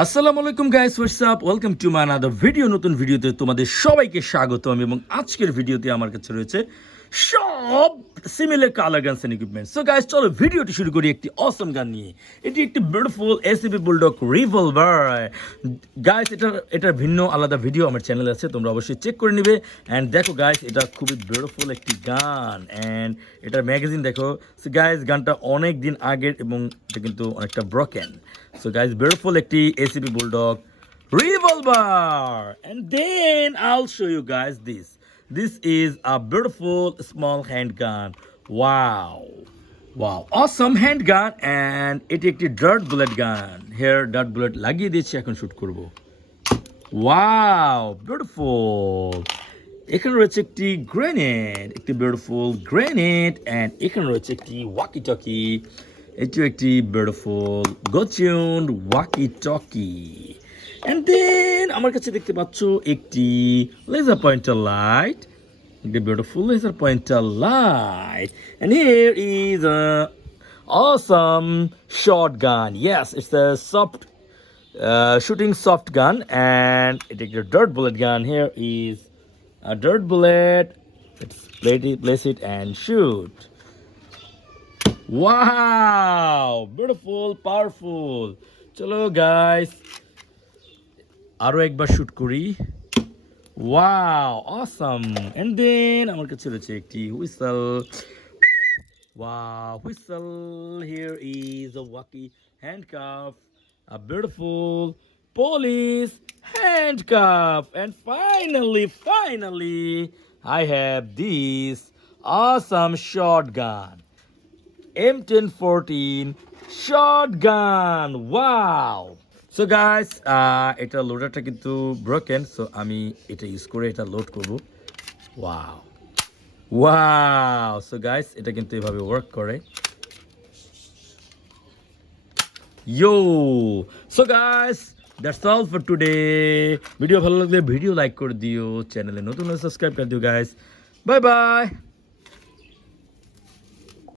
আসসালামু আলাইকুম guys, what's up, welcome to my another video. নতুন ভিডিওতে তোমাদের সবাইকে স্বাগতম। এবং আজকের ভিডিওতে আমার কাছে রয়েছে সব similar colour guns and equipment. So guys, চলো ভিডিওটি শুরু করি একটি অসম গান নিয়ে। এটি একটি beautiful ACP bulldog revolver. Guys, এটার ভিন্ন আলাদা ভিডিও আমার চ্যানেলে আছে, তোমরা অবশ্যই চেক করে নিবে। অ্যান্ড দেখো গাইস, এটা খুবই বিউটিফুল একটি গান। অ্যান্ড এটার ম্যাগাজিন দেখো। সো গাইস, গানটা অনেক দিন আগের এবং এটা কিন্তু অনেকটা ব্রকেন। So guys, beautiful একটি ACP Bulldog Revolver. And then I'll show you guys this. This is a beautiful small handgun. Wow. Wow. Awesome handgun. And এটি একটি dirt bullet gun. Here dirt bullet লাগিয়ে দিয়েছি, এখন shoot করব। Wow. Beautiful. এখানে রয়েছে একটি গ্রেনেড, একটি বিউটিফুল গ্রেনেড। অ্যান্ড এখানে রয়েছে একটি ওয়াকি টকি, এটিও একটি বিউটিফুল গচিউন্ড ওয়াকি টকি। অ্যান্ড দেন আমার কাছে দেখতে পাচ্ছ একটি লেজার পয়েন্টার লাইট, একটি beautiful laser pointer light. And here is awesome shotgun. Yes, it's a soft shooting soft gun, and it is a dirt bullet gun. Here is a dirt bullet. Let's place it and shoot. Wow, beautiful, powerful. চলো guys, আরো একবার shoot করি। Wow, awesome. And then আমার কাছে রয়েছে একটি whistle. Wow, whistle. Here is a wacky handcuff, a beautiful police handcuff. And finally, I have this awesome shotgun. M1014 shotgun. Wow. So guys, এটা লোডারটা কিন্তু ব্রোকেন, সো আমি এটা use করে এটা লোড করব। Wow wow. সো গাইস, এটা কিন্তু এভাবে ওয়ার্ক করে। Yo. So guys, that's all for today. Video ভালো লাগলে ভিডিও লাইক করে দিও, চ্যানেলে নতুন হলে সাবস্ক্রাইব করে দিও গাইস। Bye bye.